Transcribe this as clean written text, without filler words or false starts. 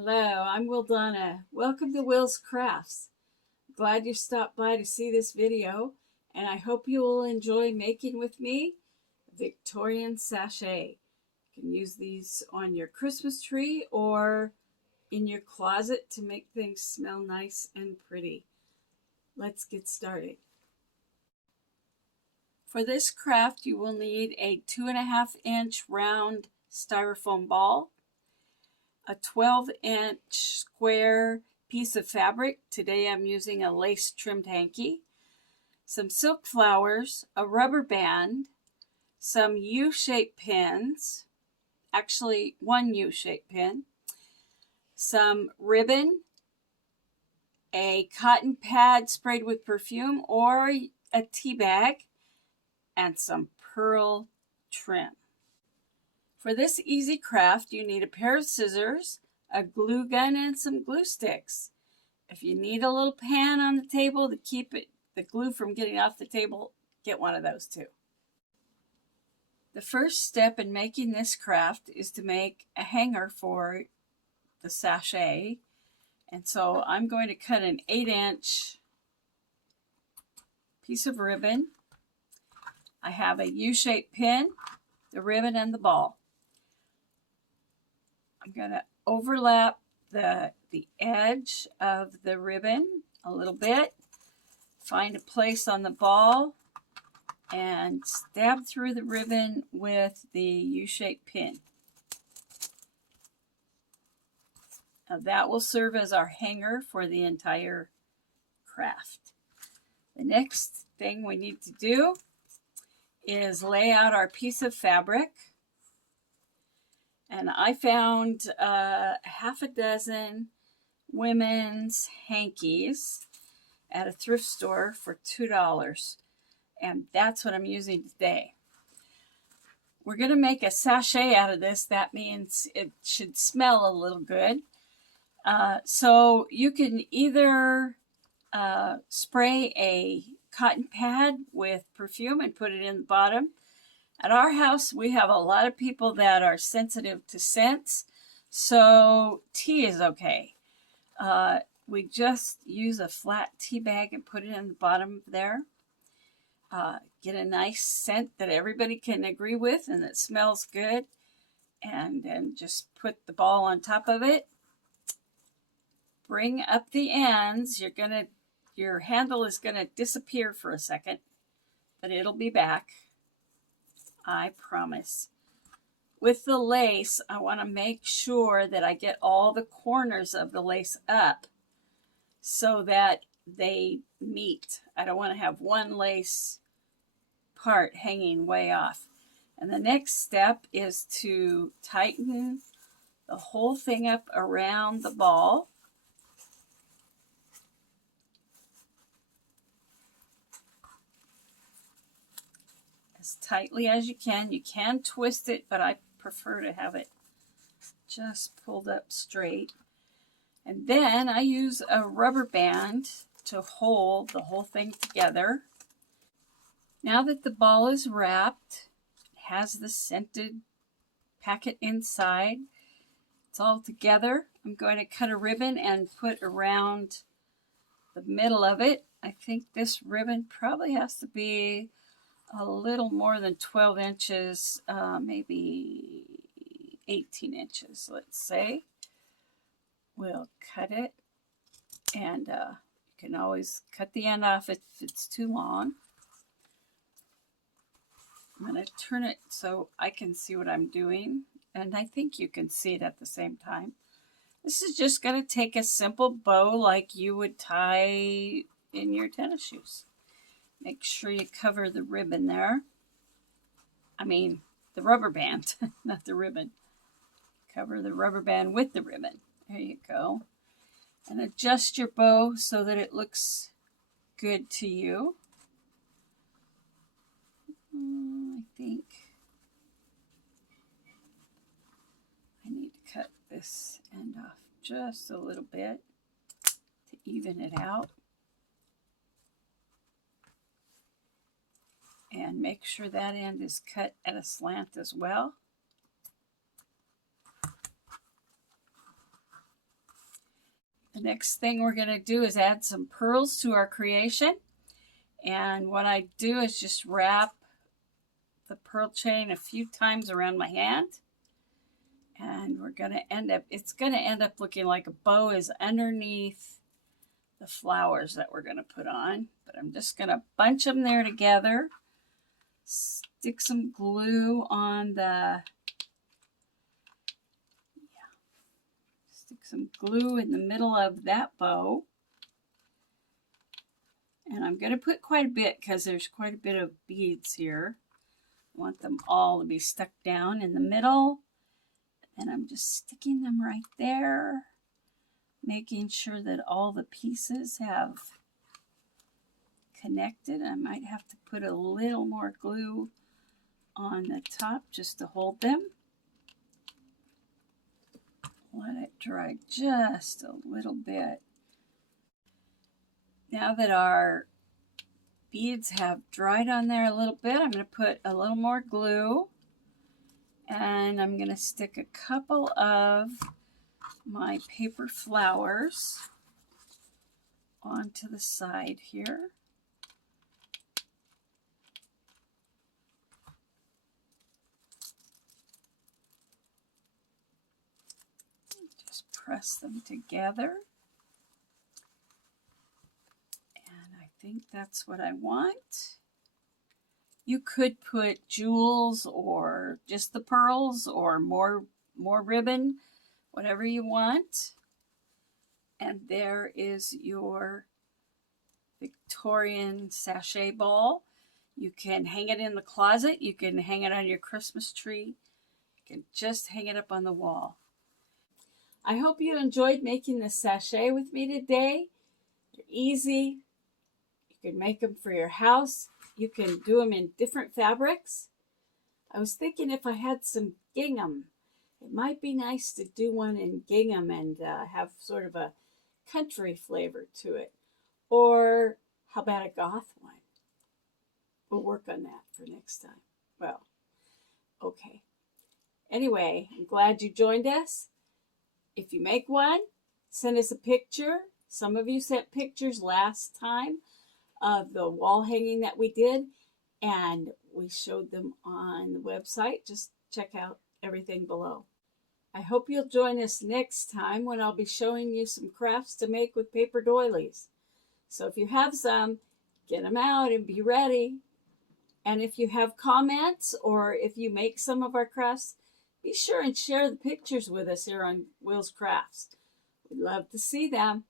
Hello, I'm Wildonna. Welcome to Willz Crafts. Glad you stopped by to see this video, and I hope you will enjoy making with me Victorian Sachet. You can use these on your Christmas tree or in your closet to make things smell nice and pretty. Let's get started. For this craft, you will need a 2.5-inch round styrofoam ball, a 12-inch square piece of fabric. Today I'm using a lace trimmed hanky, some silk flowers, a rubber band, some U-shaped pins, actually one U-shaped pin, some ribbon, a cotton pad sprayed with perfume or a tea bag, and some pearl trim. For this easy craft, you need a pair of scissors, a glue gun, and some glue sticks. If you need a little pan on the table to keep the glue from getting off the table, get one of those too. The first step in making this craft is to make a hanger for the sachet. And so I'm going to cut an 8-inch piece of ribbon. I have a U-shaped pin, the ribbon, and the ball. I'm going to overlap the edge of the ribbon a little bit, find a place on the ball, and stab through the ribbon with the U-shaped pin. Now that will serve as our hanger for the entire craft. The next thing we need to do is lay out our piece of fabric. And I found half a dozen women's hankies at a thrift store for $2. And that's what I'm using today. We're going to make a sachet out of this. That means it should smell a little good. So you can either spray a cotton pad with perfume and put it in the bottom. At our house, we have a lot of people that are sensitive to scents, so tea is okay. We just use a flat tea bag and put it in the bottom there. Get a nice scent that everybody can agree with and that smells good. And then just put the ball on top of it. Bring up the ends. Your handle is gonna disappear for a second, but it'll be back. I promise. With the lace, I want to make sure that I get all the corners of the lace up so that they meet. I don't want to have one lace part hanging way off. And the next step is to tighten the whole thing up around the ball. As tightly as you can. You can twist it, but I prefer to have it just pulled up straight. And then I use a rubber band to hold the whole thing together. Now that the ball is wrapped, it has the scented packet inside. It's all together. I'm going to cut a ribbon and put around the middle of it. I think this ribbon probably has to be a little more than 12 inches, maybe 18 inches, let's say. We'll cut it, and you can always cut the end off if it's too long. I'm going to turn it so I can see what I'm doing, and I think you can see it at the same time. This is just going to take a simple bow like you would tie in your tennis shoes. Make sure you cover the ribbon there. I mean, the rubber band, not the ribbon. Cover the rubber band with the ribbon. There you go. And adjust your bow so that it looks good to you. I think I need to cut this end off just a little bit to even it out. And make sure that end is cut at a slant as well. The next thing we're going to do is add some pearls to our creation. And what I do is just wrap the pearl chain a few times around my hand. And we're going to end up, it's going to end up looking like a bow is underneath the flowers that we're going to put on. But I'm just going to bunch them there together. Stick some glue on the, stick some glue in the middle of that bow. And I'm going to put quite a bit because there's quite a bit of beads here. I want them all to be stuck down in the middle. And I'm just sticking them right there, making sure that all the pieces have connected. I might have to put a little more glue on the top just to hold them. Let it dry just a little bit. Now that our beads have dried on there a little bit, I'm going to put a little more glue. And I'm going to stick a couple of my paper flowers onto the side here. Just press them together. And I think that's what I want. You could put jewels or just the pearls or more ribbon, whatever you want. And there is your Victorian Sachet ball. You can hang it in the closet. You can hang it on your Christmas tree. You can just hang it up on the wall. I hope you enjoyed making this sachet with me today. They're easy. You can make them for your house. You can do them in different fabrics. I was thinking if I had some gingham, it might be nice to do one in gingham and have sort of a country flavor to it. Or how about a goth one? We'll work on that for next time. Well, okay. Anyway, I'm glad you joined us. If you make one, send us a picture. Some of you sent pictures last time of the wall hanging that we did, and we showed them on the website. Just check out everything below. I hope you'll join us next time when I'll be showing you some crafts to make with paper doilies. So if you have some, get them out and be ready. And if you have comments or if you make some of our crafts, be sure and share the pictures with us here on Willz Crafts. We'd love to see them.